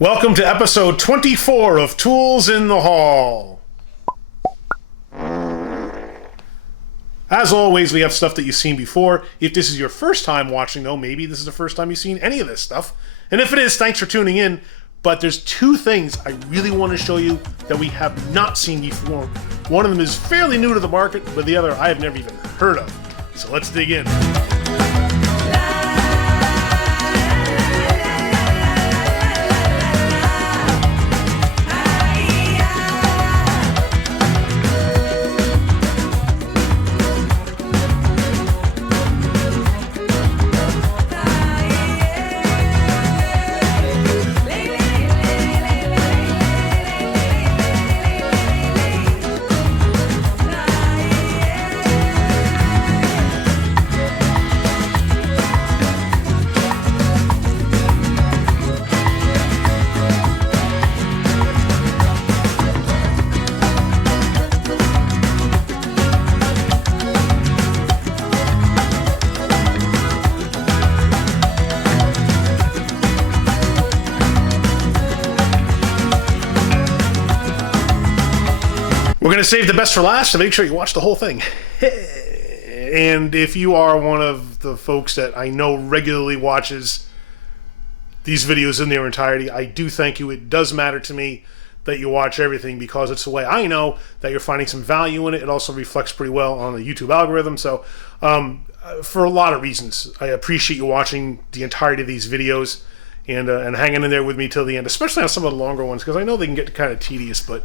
Welcome to episode 24 of Tools in the Hall. As always, we have stuff that you've seen before. If this is your first time watching, though, maybe this is the first time you've seen any of this stuff. And if it is, thanks for tuning in. But there's two things I really want to show you that we have not seen before. One of them is fairly new to the market, but the other I have never even heard of. So let's dig in. We're going to save the best for last, so make sure you watch the whole thing. And if you are one of the folks that I know regularly watches these videos in their entirety, I do thank you. It does matter to me that you watch everything because it's the way I know that you're finding some value in it. It also reflects pretty well on the YouTube algorithm. So for a lot of reasons, I appreciate you watching the entirety of these videos and hanging in there with me till the end, especially on some of the longer ones because I know they can get kind of tedious, but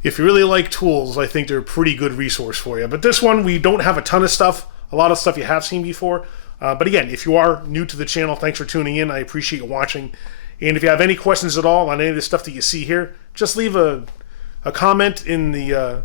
if you really like tools, I think they're a pretty good resource for you. But this one, we don't have a ton of stuff. A lot of stuff you have seen before. But again, if you are new to the channel, thanks for tuning in. I appreciate you watching. And if you have any questions at all on any of the stuff that you see here, just leave a comment in the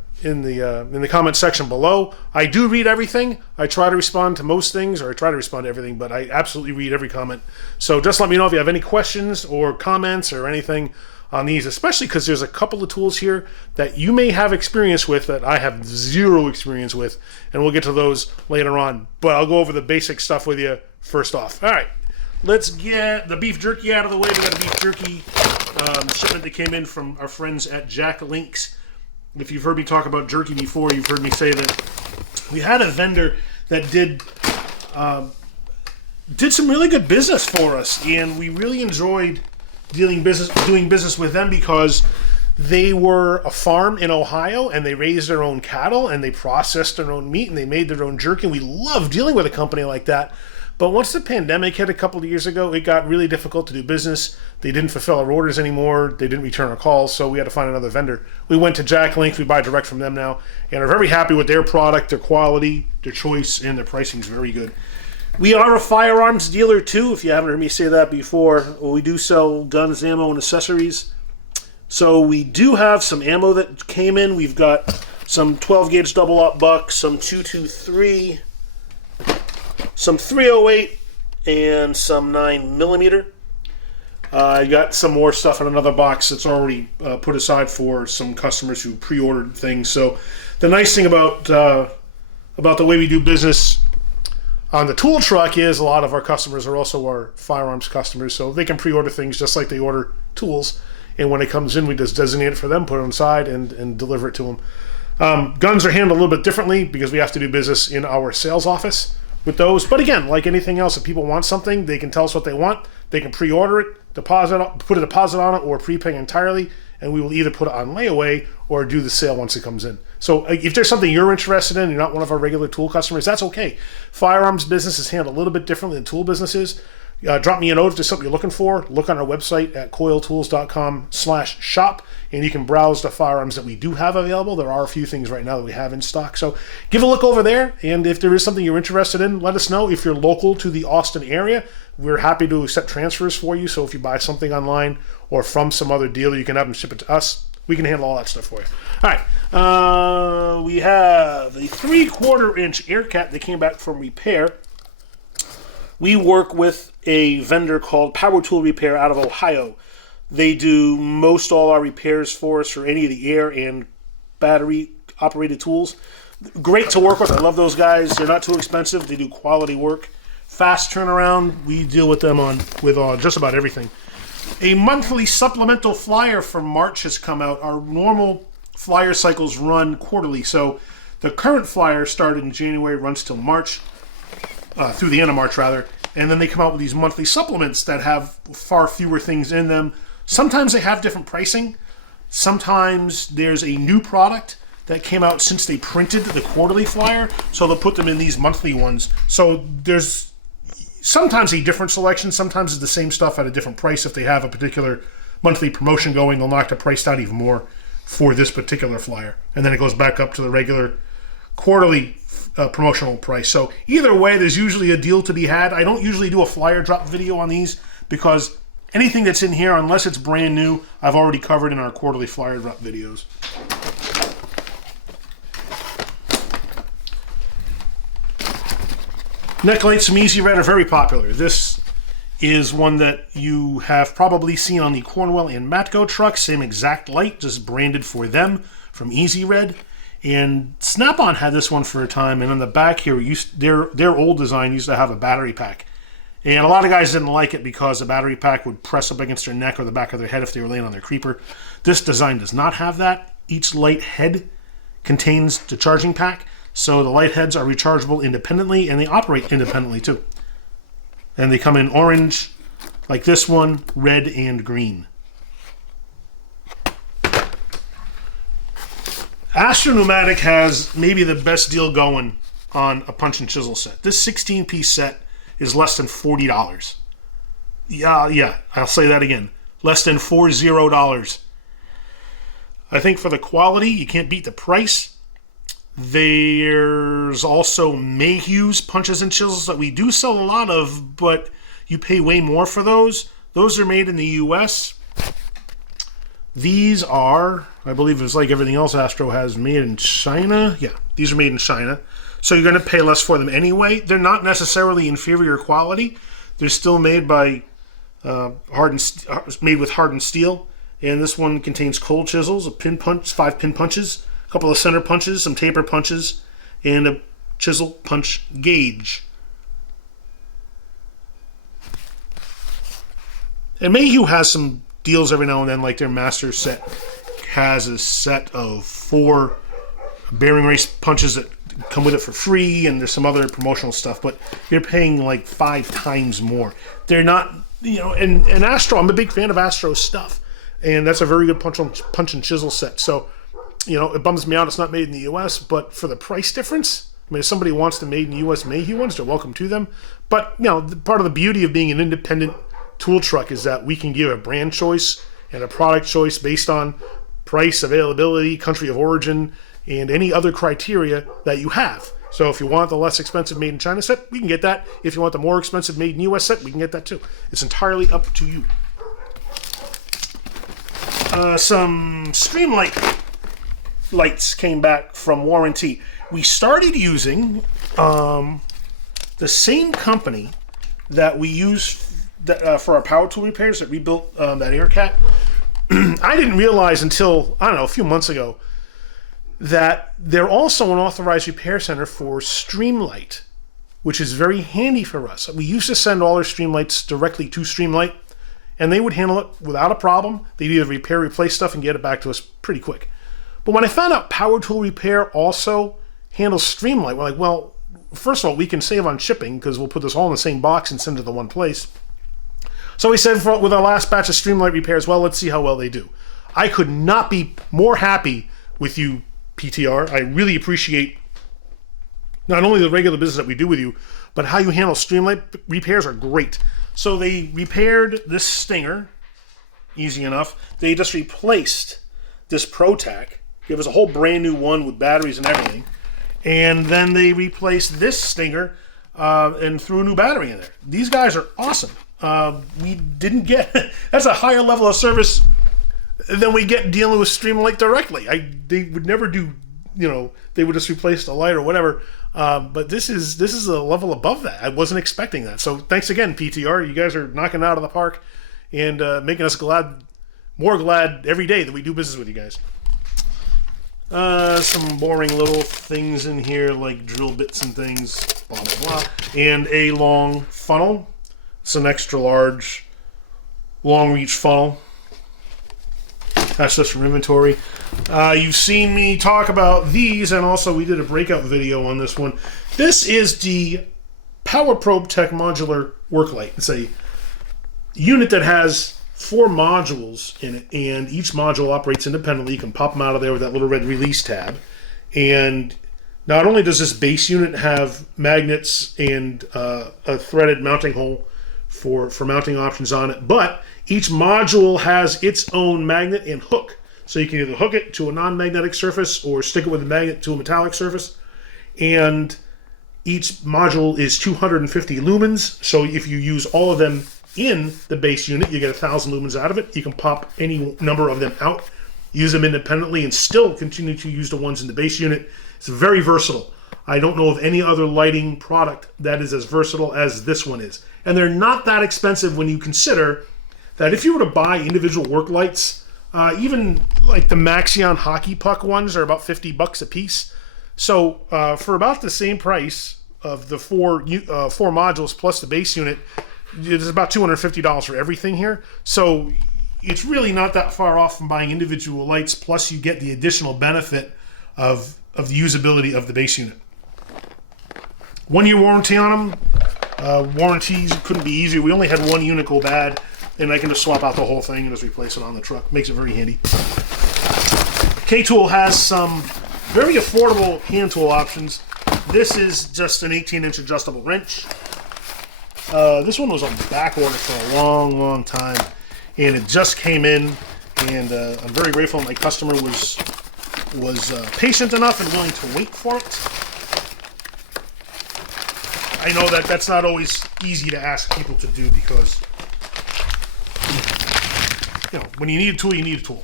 comment section below. I do read everything. I try to respond to most things, or I try to respond to everything, but I absolutely read every comment. So just let me know if you have any questions or comments or anything on these, especially because there's a couple of tools here that you may have experience with that I have zero experience with, and we'll get to those later on. But I'll go over the basic stuff with you first off. All right, let's get the beef jerky out of the way. We got a beef jerky shipment that came in from our friends at Jack Links. If you've heard me talk about jerky before, you've heard me say that we had a vendor that did some really good business for us, and we really enjoyed doing business with them because they were a farm in Ohio and they raised their own cattle and they processed their own meat and they made their own jerky. We love dealing with a company like that. But once the pandemic hit a couple of years ago, it got really difficult to do business. They didn't fulfill our orders anymore. They didn't return our calls, so we had to find another vendor. We went to Jack Links. We buy direct from them now and are very happy with their product, their quality, their choice, and their pricing is very good. We are a firearms dealer too, if you haven't heard me say that before. We do sell guns, ammo, and accessories. So we do have some ammo that came in. We've got some 12 gauge double up buck, some 223, some 308, and some 9mm. I got some more stuff in another box that's already put aside for some customers who pre-ordered things. So the nice thing about the way we do business on the tool truck is a lot of our customers are also our firearms customers, so they can pre-order things just like they order tools. And when it comes in, we just designate it for them, put it on the side, and deliver it to them. Guns are handled a little bit differently because we have to do business in our sales office with those. But again, like anything else, if people want something, they can tell us what they want. They can pre-order it, put a deposit on it, or prepay entirely, and we will either put it on layaway or do the sale once it comes in. So if there's something you're interested in, you're not one of our regular tool customers, that's okay. Firearms business is handled a little bit differently than tool business is. Drop me a note if there's something you're looking for. Look on our website at coyletools.com/shop, and you can browse the firearms that we do have available. There are a few things right now that we have in stock. So give a look over there, and if there is something you're interested in, let us know. If you're local to the Austin area, we're happy to accept transfers for you. So if you buy something online or from some other dealer, you can have them ship it to us. We can handle all that stuff for you. All right. We have a 3/4 inch air cap that came back from repair. We work with a vendor called Power Tool Repair out of Ohio. They do most all our repairs for us for any of the air and battery operated tools. Great to work with. I love those guys. They're not too expensive. They do quality work. Fast turnaround. We deal with them with just about everything. A monthly supplemental flyer for March has come out. Our normal flyer cycles run quarterly, so the current flyer started in January, runs till March, through the end of March rather, and then they come out with these monthly supplements that have far fewer things in them. Sometimes they have different pricing. Sometimes there's a new product that came out since they printed the quarterly flyer, so they'll put them in these monthly ones. So there's sometimes a different selection, sometimes it's the same stuff at a different price. If they have a particular monthly promotion going, they'll knock the price down even more for this particular flyer. And then it goes back up to the regular quarterly promotional price. So either way, there's usually a deal to be had. I don't usually do a flyer drop video on these because anything that's in here, unless it's brand new, I've already covered in our quarterly flyer drop videos. Neck lights from Easy Red are very popular. This is one that you have probably seen on the Cornwell and Matco truck. Same exact light, just branded for them from Easy Red. And Snap-on had this one for a time, and on the back here, their old design used to have a battery pack. And a lot of guys didn't like it because the battery pack would press up against their neck or the back of their head if they were laying on their creeper. This design does not have that. Each light head contains the charging pack. So the light heads are rechargeable independently, and they operate independently too. And they come in orange, like this one, red, and green. Astro Pneumatic has maybe the best deal going on a punch and chisel set. This 16-piece set is less than $40. Yeah, I'll say that again. Less than $40. I think for the quality, you can't beat the price. There's also Mayhew's punches and chisels that we do sell a lot of, but you pay way more for those. Those are made in the U.S. These are, I believe it's like everything else Astro has, made in China. Yeah, these are made in China. So you're going to pay less for them anyway. They're not necessarily inferior quality. They're still made by made with hardened steel. And this one contains cold chisels, a pin punch, 5 pin punches, a couple of center punches, some taper punches, and a chisel punch gauge. And Mayhew has some deals every now and then, like their master set has a set of 4 bearing race punches that come with it for free, and there's some other promotional stuff, but you're paying like 5 times more. They're not, and Astro, I'm a big fan of Astro's stuff, and that's a very good punch and chisel set. So, it bums me out it's not made in the U.S., but for the price difference, I mean, if somebody wants the made in the U.S. Mayhew ones, they're welcome to them. But, part of the beauty of being an independent tool truck is that we can give a brand choice and a product choice based on price, availability, country of origin, and any other criteria that you have. So if you want the less expensive made in China set, we can get that. If you want the more expensive made in US set, we can get that too. It's entirely up to you. Some Streamlight lights came back from warranty. We started using the same company that we use for our power tool repairs that rebuilt that Aircat. I didn't realize until, a few months ago, that they're also an authorized repair center for Streamlight, which is very handy for us. We used to send all our Streamlights directly to Streamlight, and they would handle it without a problem. They'd either repair, replace stuff, and get it back to us pretty quick. But when I found out Power Tool Repair also handles Streamlight, we're like, well, first of all, we can save on shipping because we'll put this all in the same box and send it to one place. So we said with our last batch of Streamlight repairs, well, let's see how well they do. I could not be more happy with you, PTR. I really appreciate not only the regular business that we do with you, but how you handle Streamlight repairs are great. So they repaired this stinger, easy enough. They just replaced this ProTac. It was a whole brand new one with batteries and everything. And then they replaced this stinger and threw a new battery in there. These guys are awesome. We didn't get, that's a higher level of service than we get dealing with Streamlight directly. They would never do, they would just replace the light or whatever. But this is a level above that. I wasn't expecting that. So thanks again, PTR. You guys are knocking it out of the park and making us more glad every day that we do business with you guys. Some boring little things in here like drill bits and things, blah, blah, blah. And a long funnel. It's an extra large long reach funnel. That's just from inventory. You've seen me talk about these, and also we did a breakout video on this one. This is the Power Probe Tech Modular Work Light. It's a unit that has 4 modules in it, and each module operates independently. You can pop them out of there with that little red release tab. And not only does this base unit have magnets and a threaded mounting hole for mounting options on it, but each module has its own magnet and hook. So you can either hook it to a non-magnetic surface or stick it with a magnet to a metallic surface. And each module is 250 lumens. So if you use all of them in the base unit, you get 1,000 lumens out of it. You can pop any number of them out, use them independently, and still continue to use the ones in the base unit. It's very versatile. I don't know of any other lighting product that is as versatile as this one is. And they're not that expensive when you consider that if you were to buy individual work lights, even like the Maxion hockey puck ones are about $50 a piece. So for about the same price of the four modules plus the base unit, it's about $250 for everything here. So it's really not that far off from buying individual lights, plus you get the additional benefit of the usability of the base unit. 1-year warranty on them. Warranties couldn't be easier. We only had one unit go bad, and I can just swap out the whole thing and just replace it on the truck. Makes it very handy. K-Tool has some very affordable hand tool options. This is just an 18-inch adjustable wrench. This one was on back order for a long time, and it just came in, and I'm very grateful my customer was patient enough and willing to wait for it. I know that that's not always easy to ask people to do, because when you need a tool, you need a tool.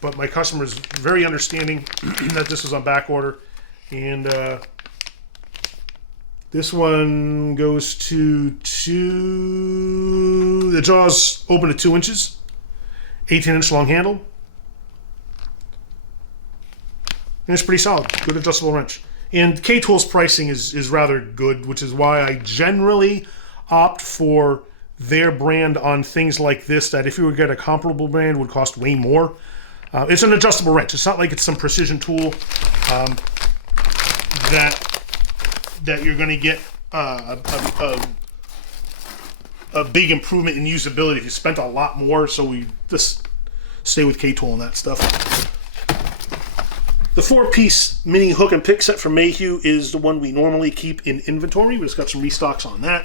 But my customer is very understanding that this was on back order, and this one goes to the jaws open to 2 inches, 18-inch long handle, and it's pretty solid. Good adjustable wrench. And K-Tool's pricing is rather good, which is why I generally opt for their brand on things like this, that if you were to get a comparable brand would cost way more. It's an adjustable wrench. It's not like it's some precision tool that you're going to get a big improvement in usability if you spent a lot more, so we just stay with K-Tool and that stuff. The 4-piece mini hook and pick set from Mayhew is the one we normally keep in inventory. We just got some restocks on that.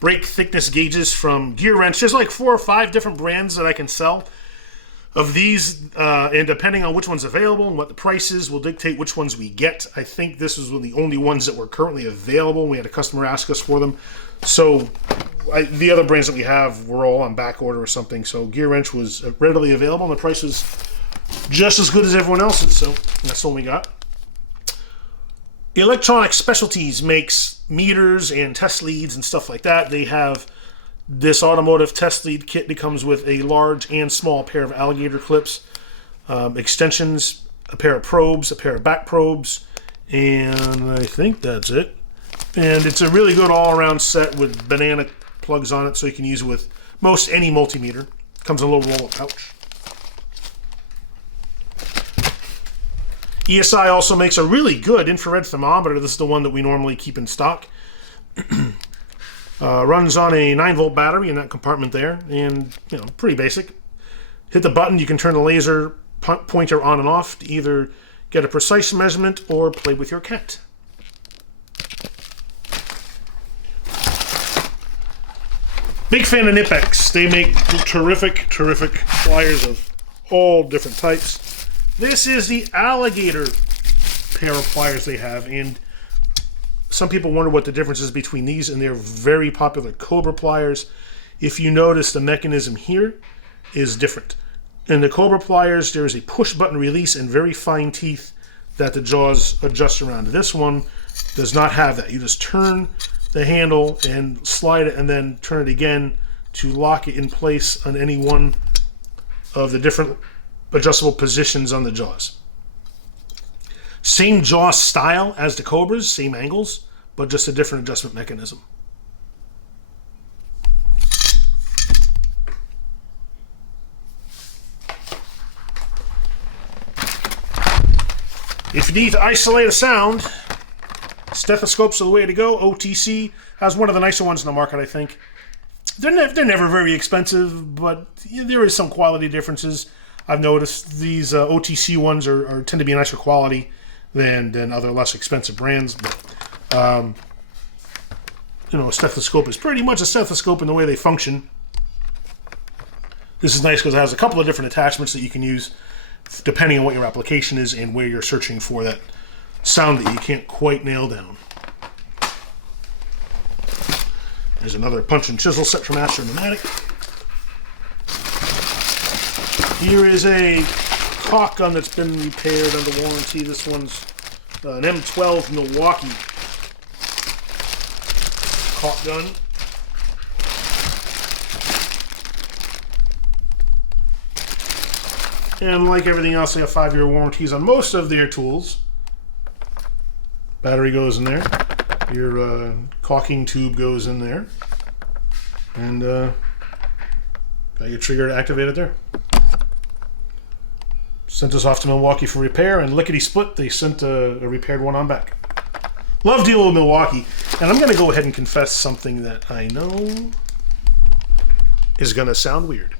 Brake thickness gauges from Gearwrench. There's like 4 or 5 different brands that I can sell of these, and depending on which one's available and what the price is will dictate which ones we get. I think this was one of the only ones that were currently available. We had a customer ask us for them. So the other brands that we have were all on back order or something. So Gearwrench was readily available, and the price was just as good as everyone else's, so that's the one we got. Electronic Specialties makes meters and test leads and stuff like that. They have this automotive test lead kit that comes with a large and small pair of alligator clips, extensions, a pair of probes, a pair of back probes, and I think that's it. And it's a really good all-around set with banana plugs on it, so you can use it with most any multimeter. Comes in a little roll-up pouch. ESI also makes a really good infrared thermometer. This is the one that we normally keep in stock. Runs on a 9-volt battery in that compartment there, and pretty basic. Hit the button, you can turn the laser pointer on and off to either get a precise measurement or play with your cat. Big fan of Nipex. They make terrific pliers of all different types. This is the alligator pair of pliers they have, and some people wonder what the difference is between these and their very popular Cobra pliers. If you notice, the mechanism here is different. In the Cobra pliers, there is a push button release and very fine teeth that the jaws adjust around. This one does not have that. You just turn the handle and slide it and then turn it again to lock it in place on any one of the different adjustable positions on the jaws. Same jaw style as the Cobras, same angles, but just a different adjustment mechanism. If you need to isolate a sound, stethoscopes are the way to go. OTC has one of the nicer ones in the market, I think. They're never very expensive, but there is some quality differences. I've noticed these OTC ones tend to be nicer quality than other less expensive brands. But, a stethoscope is pretty much a stethoscope in the way they function. This is nice because it has a couple of different attachments that you can use depending on what your application is and where you're searching for that sound that you can't quite nail down. There's another punch and chisel set from Astro Pneumatic. Here is a caulk gun that's been repaired under warranty. This one's an M12 Milwaukee caulk gun. And like everything else, they have 5-year warranties on most of their tools. Battery goes in there. Your caulking tube goes in there. And got your trigger activated there. Sent us off to Milwaukee for repair, and lickety-split, they sent a repaired one on back. Love dealing with Milwaukee. And I'm going to go ahead and confess something that I know is going to sound weird.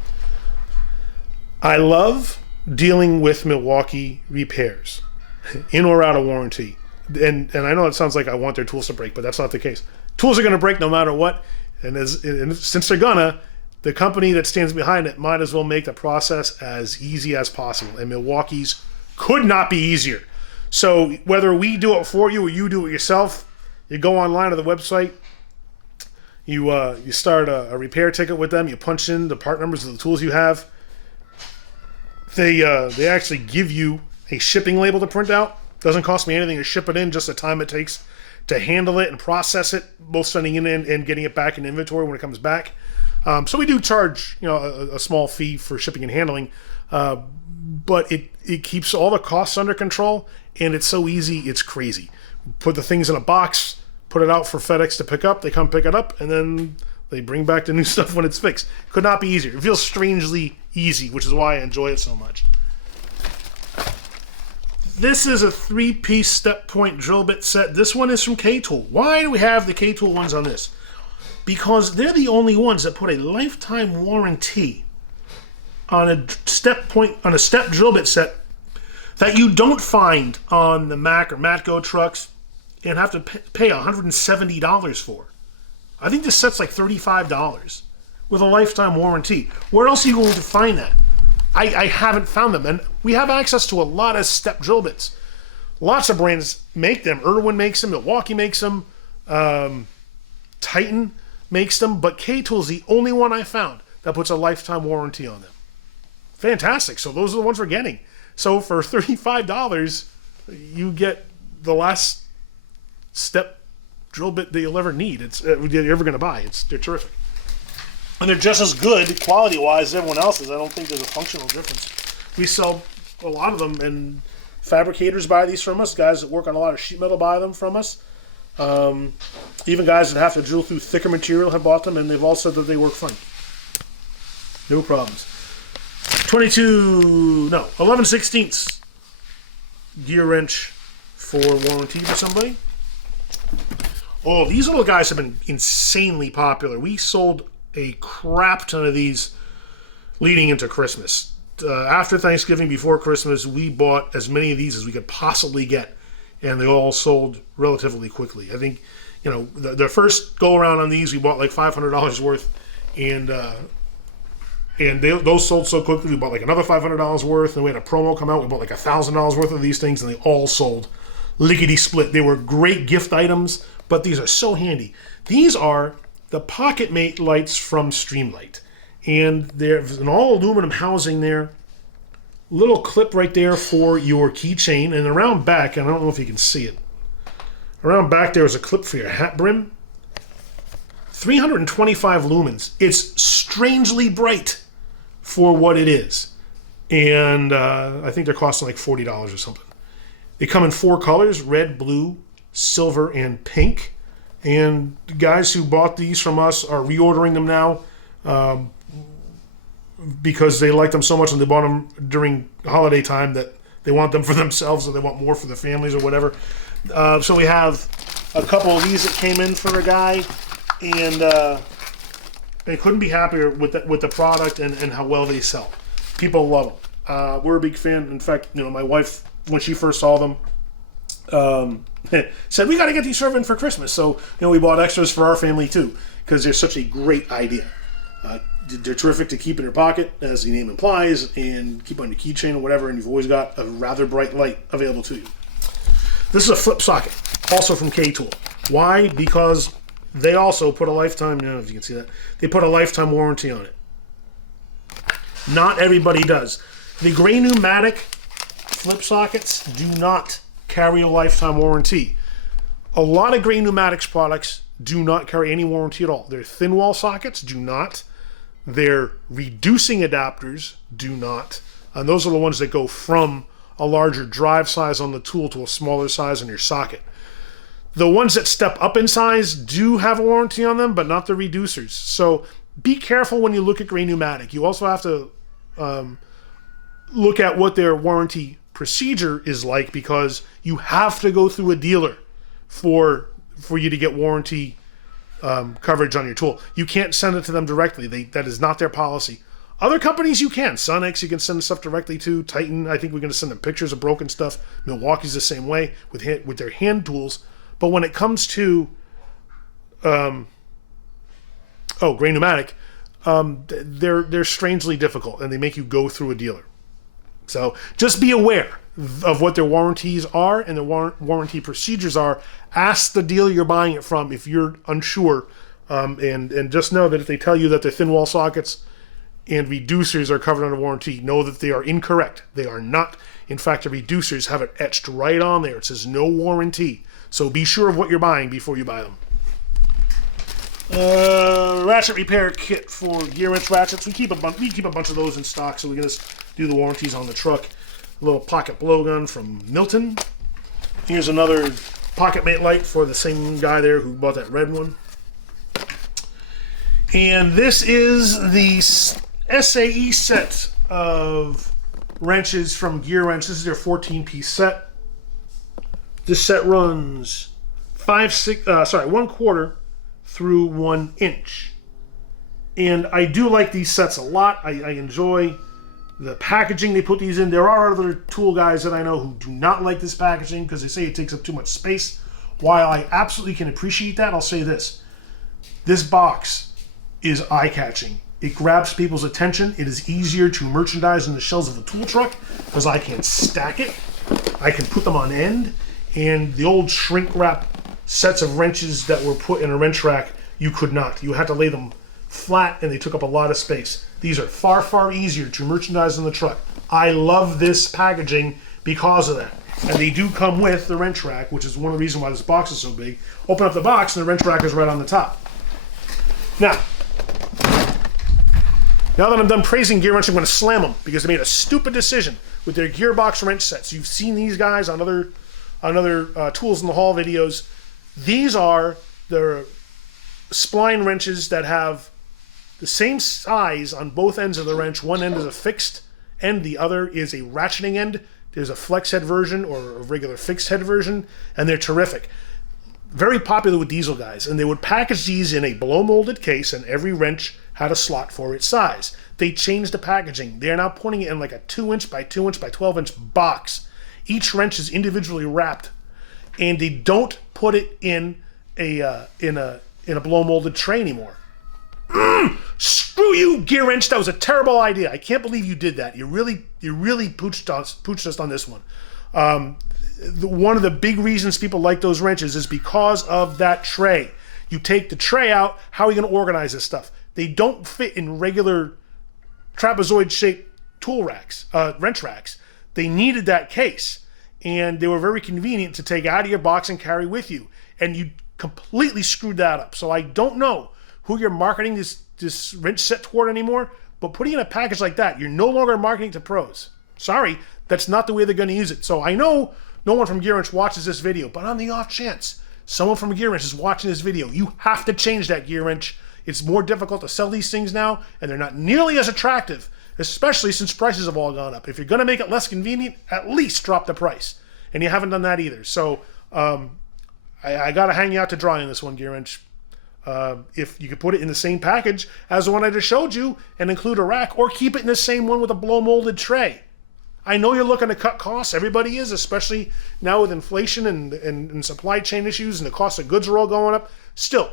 I love dealing with Milwaukee repairs, in or out of warranty. And I know it sounds like I want their tools to break, but that's not the case. Tools are going to break no matter what, and since they're gonna, the company that stands behind it might as well make the process as easy as possible. And Milwaukee's could not be easier. So whether we do it for you or you do it yourself, you go online to the website, you start a repair ticket with them, you punch in the part numbers of the tools you have. They actually give you a shipping label to print out. Doesn't cost me anything to ship it in, just the time it takes to handle it and process it, both sending it in and getting it back in inventory when it comes back. So we do charge a small fee for shipping and handling, but it keeps all the costs under control, and it's so easy, it's crazy. Put the things in a box, put it out for FedEx to pick up, they come pick it up, and then they bring back the new stuff when it's fixed. Could not be easier. It feels strangely easy, which is why I enjoy it so much. This is a 3-piece step point drill bit set. This one is from K-Tool. Why do we have the K-Tool ones on this? Because they're the only ones that put a lifetime warranty on a step drill bit set that you don't find on the Mac or Matco trucks and have to pay $170 for. I think this set's like $35 with a lifetime warranty. Where else are you going to find that? I haven't found them, and we have access to a lot of step drill bits. Lots of brands make them. Irwin makes them, Milwaukee makes them, Titan makes them, but K-Tool's the only one I found that puts a lifetime warranty on them. Fantastic. So those are the ones we're getting. So for $35, you get the last step drill bit that you'll ever need. You're ever going to buy. They're terrific. And they're just as good quality-wise as everyone else's. I don't think there's a functional difference. We sell a lot of them, and fabricators buy these from us. Guys that work on a lot of sheet metal buy them from us. Even guys that have to drill through thicker material have bought them, and they've all said that they work fine. No problems. 11/16 Gearwrench for warranty for somebody. Oh, these little guys have been insanely popular. We sold a crap ton of these leading into Christmas. After Thanksgiving, before Christmas, we bought as many of these as we could possibly get, and they all sold relatively quickly. I think, the first go around on these, we bought like $500 worth, and those sold so quickly, we bought like another $500 worth, and we had a promo come out, we bought like $1,000 worth of these things, and they all sold lickety-split. They were great gift items, but these are so handy. These are the Pocket Mate lights from Streamlight. And there's an all aluminum housing there. Little clip right there for your keychain. And around back, and I don't know if you can see it, around back there is a clip for your hat brim. 325 lumens. It's strangely bright for what it is. And I think they're costing like $40 or something. They come in 4 colors, red, blue, silver, and pink. And the guys who bought these from us are reordering them now because they liked them so much and they bought them during holiday time that They want them for themselves, or they want more for their families, or whatever. So we have a couple of these that came in for a guy, and they couldn't be happier with the product and how well they sell. People love them. We're a big fan. In fact, my wife, when she first saw them, said, we got to get these served in for Christmas. So, we bought extras for our family too, because they're such a great idea. They're terrific to keep in your pocket, as the name implies, and keep on your keychain or whatever, and you've always got a rather bright light available to you. This is a flip socket, also from K-Tool. Why? Because they also put a lifetime, I don't know if you can see that, they put a lifetime warranty on it. Not everybody does. The gray pneumatic flip sockets do not carry a lifetime warranty. A lot of gray pneumatics products do not carry any warranty at all. Their thin wall sockets do not. Their reducing adapters do not. And those are the ones that go from a larger drive size on the tool to a smaller size on your socket. The ones that step up in size do have a warranty on them, but not the reducers. So be careful when you look at gray pneumatic. You also have to look at what their warranty procedure is like, because you have to go through a dealer for you to get warranty coverage on your tool. You can't send it to them directly. That is not their policy. Other companies you can. Sonex you can send stuff directly to. Titan, I think we're going to send them pictures of broken stuff. Milwaukee's the same way with their hand tools. But when it comes to gray pneumatic, they're strangely difficult, and they make you go through a dealer. So just be aware of what their warranties are and their warranty procedures are. Ask the dealer you're buying it from if you're unsure, and just know that if they tell you that their thin wall sockets and reducers are covered under warranty, know that they are incorrect. They are not. In fact, the reducers have it etched right on there. It says no warranty. So be sure of what you're buying before you buy them. Ratchet repair kit for Gearwrench ratchets. We keep a bunch of those in stock, so we can just do the warranties on the truck. A little pocket blowgun from Milton. Here's another pocket mate light for the same guy there who bought that red one. And this is the SAE set of wrenches from Gearwrench. This is their 14-piece set. This set runs 1/4 through 1 inch. And I do like these sets a lot. I enjoy the packaging they put these in. There are other tool guys that I know who do not like this packaging because they say it takes up too much space. While I absolutely can appreciate that, I'll say this. This box is eye-catching. It grabs people's attention. It is easier to merchandise in the shelves of a tool truck because I can stack it. I can put them on end. And the old shrink wrap sets of wrenches that were put in a wrench rack, you could not. You had to lay them flat, and they took up a lot of space. These are far, far easier to merchandise in the truck. I love this packaging because of that. And they do come with the wrench rack, which is one of the reasons why this box is so big. Open up the box, and the wrench rack is right on the top. Now that I'm done praising Gearwrench, I'm going to slam them because they made a stupid decision with their gearbox wrench sets. You've seen these guys on other Tools in the Hall videos. These are the spline wrenches that have the same size on both ends of the wrench. One end is a fixed end, the other is a ratcheting end. There's a flex head version or a regular fixed head version, and they're terrific. Very popular with diesel guys, and they would package these in a blow molded case, and every wrench had a slot for its size. They changed the packaging. They're now putting it in like a 2-inch by 2-inch by 12-inch box. Each wrench is individually wrapped, and they don't put it in a blow molded tray anymore. Screw you, Gearwrench! That was a terrible idea. I can't believe you did that. You really pooched us on this one. One of the big reasons people like those wrenches is because of that tray. You take the tray out. How are you going to organize this stuff? They don't fit in regular trapezoid-shaped tool racks, wrench racks. They needed that case, and they were very convenient to take out of your box and carry with you. And you completely screwed that up. So I don't know who you're marketing this wrench set toward anymore, but putting in a package like that, you're no longer marketing to pros. Sorry, that's not the way they're going to use it. So I know no one from Gearwrench watches this video, but on the off chance someone from Gearwrench is watching this video, you have to change that, Gearwrench. It's more difficult to sell these things now, and they're not nearly as attractive, especially since prices have all gone up. If you're going to make it less convenient, at least drop the price. And you haven't done that either. So I got to hang you out to dry on this one, Gearwrench. If you could put it in the same package as the one I just showed you and include a rack, or keep it in the same one with a blow molded tray. I know you're looking to cut costs. Everybody is, especially now with inflation and supply chain issues, and the cost of goods are all going up. Still,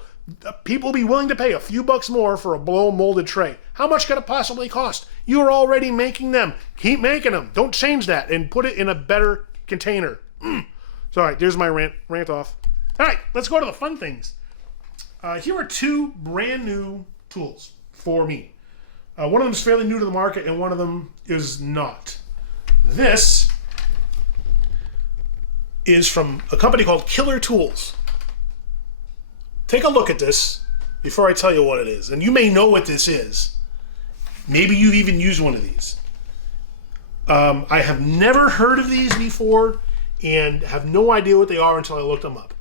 people will be willing to pay a few bucks more for a blow molded tray. How much could it possibly cost? You're already making them. Keep making them. Don't change that, and put it in a better container. So, all right, there's my rant off. All right, let's go to the fun things. Here are two brand new tools for me. One of them is fairly new to the market, and one of them is not. This is from a company called Killer Tools. Take a look at this before I tell you what it is. And you may know what this is. Maybe you've even used one of these. I have never heard of these before and have no idea what they are until I looked them up.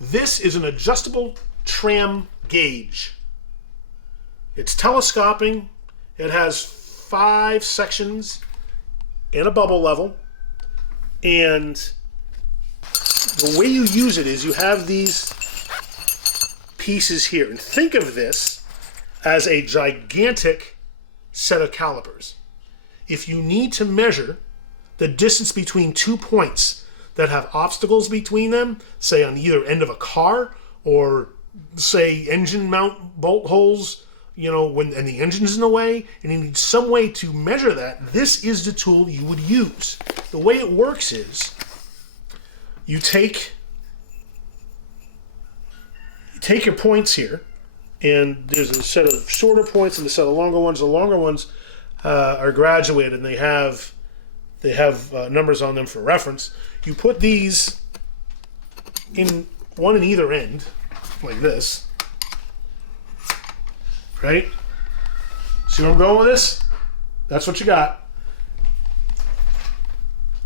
This is an adjustable Tram Gauge. It's telescoping. It has 5 sections and a bubble level. And the way you use it is you have these pieces here. And think of this as a gigantic set of calipers. If you need to measure the distance between 2 points that have obstacles between them, say on either end of a car, or say engine mount bolt holes, and the engine's in the way, and you need some way to measure that, this is the tool you would use. The way it works is you take your points here, and there's a set of shorter points and a set of longer ones. The longer ones are graduated, and they have numbers on them for reference. You put these in one in either end, like this, right? See where I'm going with this? That's what you got.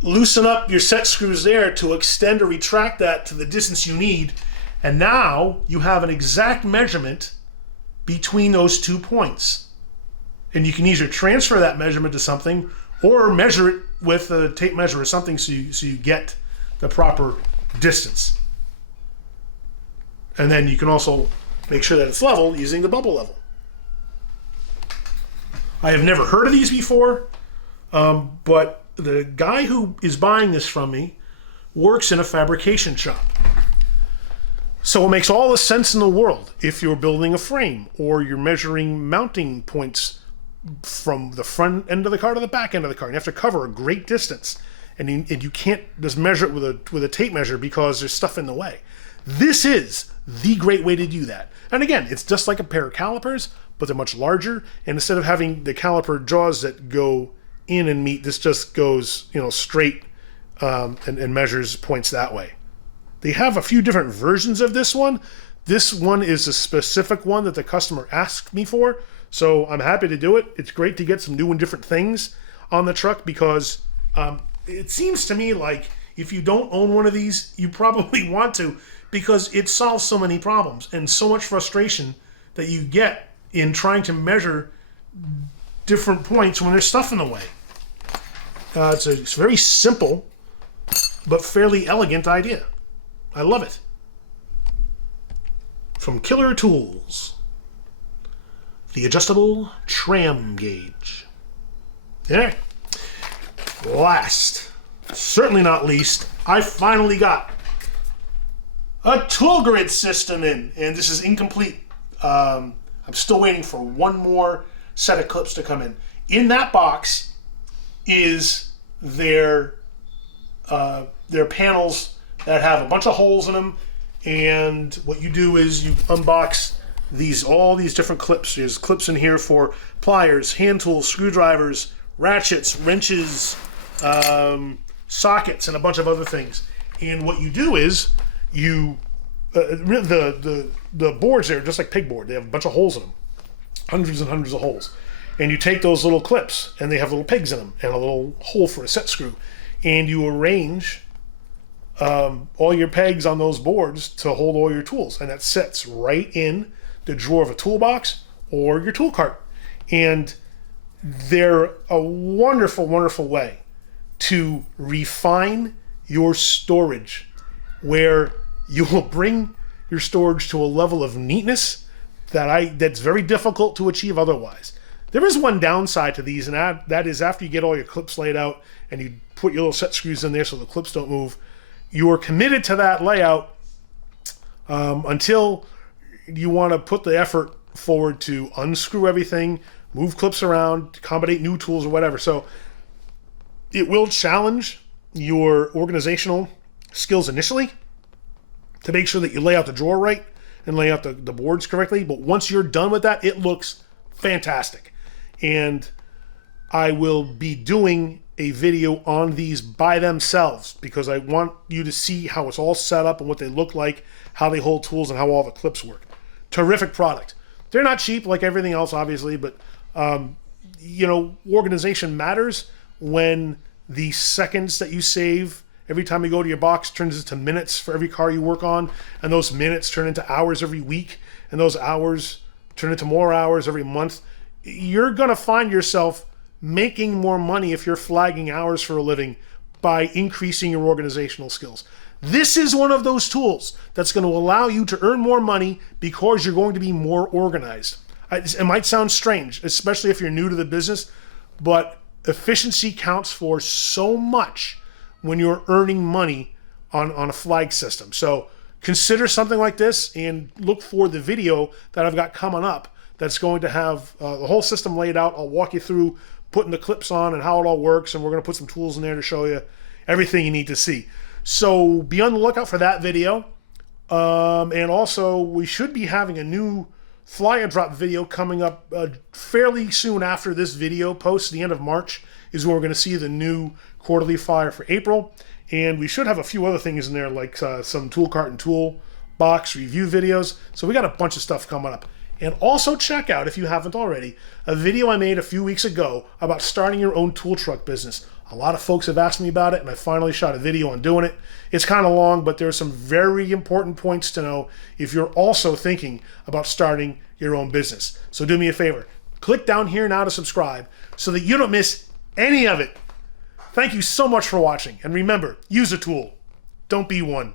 Loosen up your set screws there to extend or retract that to the distance you need, and now you have an exact measurement between those 2 points. And you can either transfer that measurement to something or measure it with a tape measure or something so you get the proper distance. And then you can also make sure that it's level using the bubble level. I have never heard of these before, but the guy who is buying this from me works in a fabrication shop. So it makes all the sense in the world if you're building a frame or you're measuring mounting points from the front end of the car to the back end of the car. You have to cover a great distance, and you can't just measure it with a tape measure because there's stuff in the way. This is the great way to do that. And again, it's just like a pair of calipers, but they're much larger. And instead of having the caliper jaws that go in and meet, this just goes straight and measures points that way. They have a few different versions of this one. This one is a specific one that the customer asked me for. So I'm happy to do it. It's great to get some new and different things on the truck because it seems to me like if you don't own one of these, you probably want to, because it solves so many problems and so much frustration that you get in trying to measure different points when there's stuff in the way. It's a very simple but fairly elegant idea. I love it. From Killer Tools, the adjustable Tram Gauge. Yeah. Last, certainly not least, I finally got a tool grid system in, and this is incomplete. I'm still waiting for one more set of clips to come in. In that box is their panels that have a bunch of holes in them, and what you do is you unbox all these different clips. There's clips in here for pliers, hand tools, screwdrivers, ratchets, wrenches, sockets, and a bunch of other things. And what you do is you the boards there are just like pegboard. They have a bunch of holes in them, hundreds and hundreds of holes. And you take those little clips, and they have little pegs in them, and a little hole for a set screw, and you arrange all your pegs on those boards to hold all your tools, and that sets right in the drawer of a toolbox or your tool cart. And they're a wonderful, wonderful way to refine your storage, where you will bring your storage to a level of neatness that's very difficult to achieve otherwise. There is one downside to these, and that is after you get all your clips laid out and you put your little set screws in there so the clips don't move, you are committed to that layout until you want to put the effort forward to unscrew everything, move clips around, accommodate new tools or whatever. So it will challenge your organizational skills initially to make sure that you lay out the drawer right and lay out the boards correctly. But once you're done with that, it looks fantastic. And I will be doing a video on these by themselves because I want you to see how it's all set up and what they look like, how they hold tools, and how all the clips work. Terrific product. They're not cheap like everything else, obviously, but organization matters when the seconds that you save every time you go to your box turns into minutes for every car you work on, and those minutes turn into hours every week, and those hours turn into more hours every month. You're going to find yourself making more money if you're flagging hours for a living by increasing your organizational skills. This is one of those tools that's going to allow you to earn more money because you're going to be more organized. It might sound strange, especially if you're new to the business, but efficiency counts for so much when you're earning money on a flag system. So consider something like this and look for the video that I've got coming up that's going to have the whole system laid out. I'll walk you through putting the clips on and how it all works, and we're going to put some tools in there to show you everything you need to see. So be on the lookout for that video. And also, we should be having a new flyer drop video coming up fairly soon after this video posts. The end of March is when we're going to see the new quarterly flyer for April. And we should have a few other things in there, like some tool cart and tool box review videos. So we got a bunch of stuff coming up. And also check out, if you haven't already, a video I made a few weeks ago about starting your own tool truck business. A lot of folks have asked me about it, and I finally shot a video on doing it. It's kind of long, but there are some very important points to know if you're also thinking about starting your own business. So do me a favor. Click down here now to subscribe so that you don't miss any of it. Thank you so much for watching. And remember, use a tool. Don't be one.